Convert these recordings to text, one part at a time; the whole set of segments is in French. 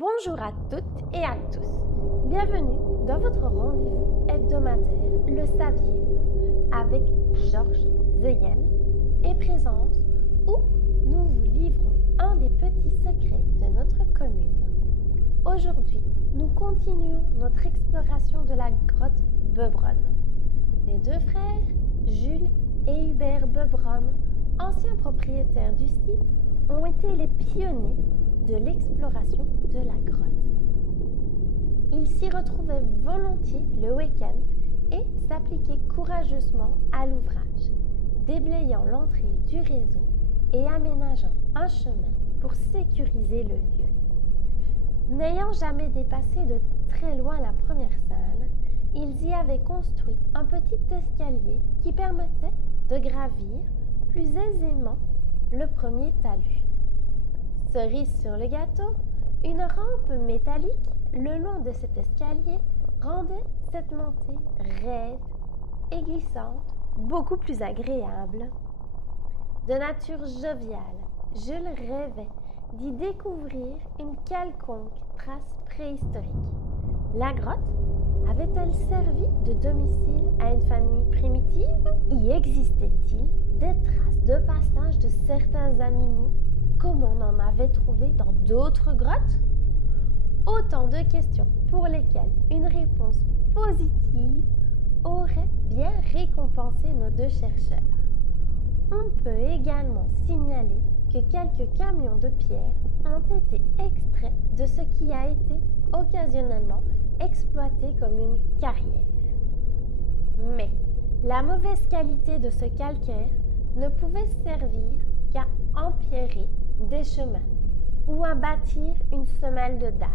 Bonjour à toutes et à tous. Bienvenue dans votre rendez-vous hebdomadaire Le Saviez-vous avec Georges Zeyen et Présence où nous vous livrons un des petits secrets de notre commune. Aujourd'hui, nous continuons notre exploration de la grotte Beubronne. Les deux frères, Jules et Hubert Beubronne, anciens propriétaires du site, ont été les pionniers de l'exploration de la grotte. Ils s'y retrouvaient volontiers le week-end et s'appliquaient courageusement à l'ouvrage, déblayant l'entrée du réseau et aménageant un chemin pour sécuriser le lieu. N'ayant jamais dépassé de très loin la première salle, ils y avaient construit un petit escalier qui permettait de gravir plus aisément le premier talus. Cerise sur le gâteau, une rampe métallique le long de cet escalier rendait cette montée raide et glissante beaucoup plus agréable. De nature joviale, Jules rêvait d'y découvrir une quelconque trace préhistorique. La grotte avait-elle servi de domicile à une famille primitive? Y existait-il des traces de passage de certains animaux comme on en avait trouvé dans d'autres grottes? Autant de questions pour lesquelles une réponse positive aurait bien récompensé nos deux chercheurs. On peut également signaler que quelques camions de pierre ont été extraits de ce qui a été occasionnellement exploité comme une carrière. Mais la mauvaise qualité de ce calcaire ne pouvait servir qu'à empierrer des chemins ou à bâtir une semelle de dalles,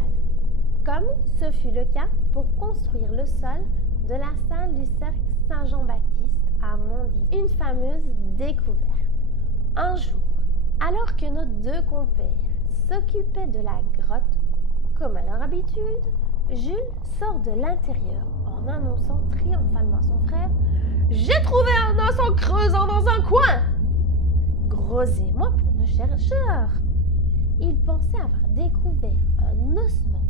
comme ce fut le cas pour construire le sol de la salle du cercle Saint-Jean-Baptiste à Mondy, une fameuse découverte. Un jour, alors que nos deux compères s'occupaient de la grotte, comme à leur habitude, Jules sort de l'intérieur en annonçant triomphalement à son frère « J'ai trouvé un os en creusant dans un coin !» Grosez-moi pour nos chercheurs! Il pensait avoir découvert un ossement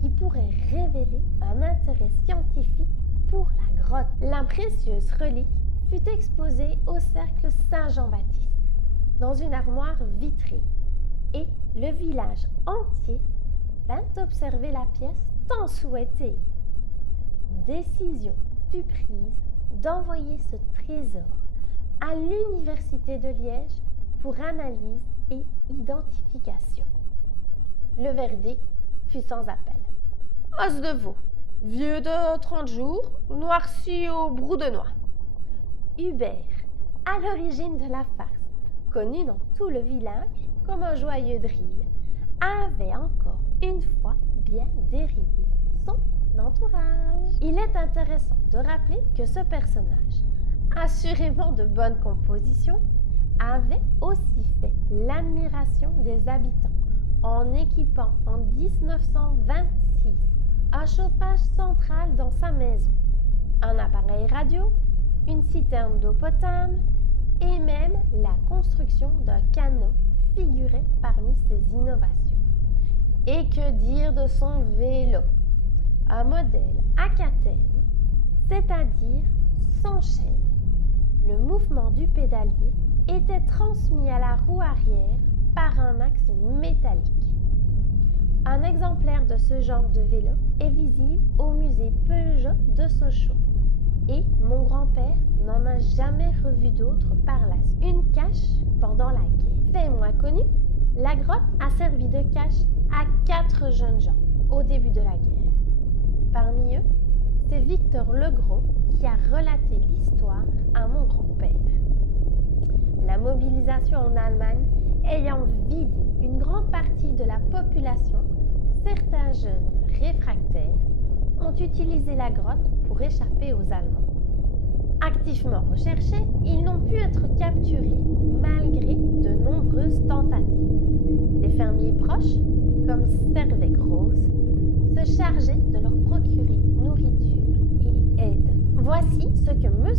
qui pourrait révéler un intérêt scientifique pour la grotte. L'imprécieuse relique fut exposée au cercle Saint-Jean-Baptiste, dans une armoire vitrée, et le village entier vint observer la pièce tant souhaitée. Décision fut prise d'envoyer ce trésor à l'Université de Liège pour analyse et identification. Le verdict fut sans appel. Os de veau, vieux de 30 jours, noirci au brou de noix. Hubert, à l'origine de la farce, connu dans tout le village comme un joyeux drille, avait encore une fois bien déridé son entourage. Il est intéressant de rappeler que ce personnage, assurément de bonne composition, avait aussi fait l'admiration des habitants en équipant en 1926 un chauffage central dans sa maison, un appareil radio, une citerne d'eau potable et même la construction d'un canot figurait parmi ses innovations. Et que dire de son vélo? Un modèle à catène, c'est-à-dire sans chaîne. Le mouvement du pédalier était transmis à la roue arrière par un axe métallique. Un exemplaire de ce genre de vélo est visible au musée Peugeot de Sochaux et mon grand-père n'en a jamais revu d'autre par la suite. Une cache pendant la guerre. Fait moins connu, la grotte a servi de cache à 4 jeunes gens au début de la guerre. Parmi eux, c'est Victor Legros qui a relaté l'histoire à mon grand-père. La mobilisation en Allemagne ayant vidé une grande partie de la population, certains jeunes réfractaires ont utilisé la grotte pour échapper aux Allemands. Activement recherchés, ils n'ont pu être capturés malgré de nombreuses tentatives. Les fermiers proches, comme Servet Grosse, se chargeaient de leur procurer nourriture et aide. Voici ce que M.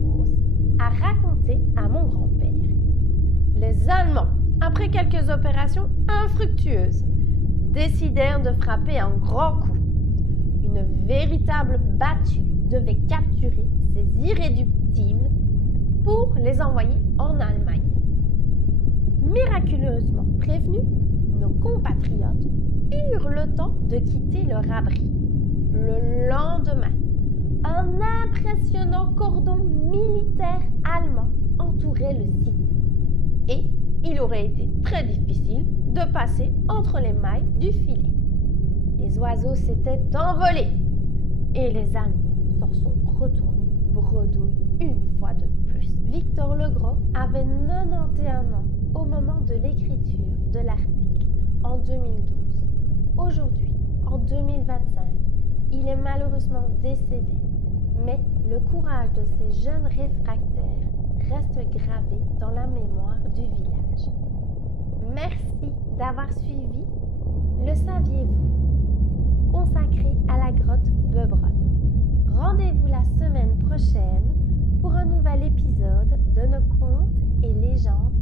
Grosse a raconté à mon grand-père. Les Allemands, après quelques opérations infructueuses, décidèrent de frapper un grand coup. Une véritable battue devait capturer ces irréductibles pour les envoyer en Allemagne. Miraculeusement prévenus, nos compatriotes eurent le temps de quitter leur abri. Le lendemain, un impressionnant cordon militaire allemand entourait le site. Et il aurait été très difficile de passer entre les mailles du filet. Les oiseaux s'étaient envolés et les Allemands s'en sont retournés bredouille une fois de plus. Victor Legros avait 91 ans au moment de l'écriture de l'article en 2012. Aujourd'hui, en 2025, il est malheureusement décédé, mais le courage de ces jeunes réfractaires reste gravé dans la mémoire du village. Merci d'avoir suivi Le saviez-vous, consacré à la grotte Beubronne. Rendez-vous la semaine prochaine pour un nouvel épisode de nos contes et légendes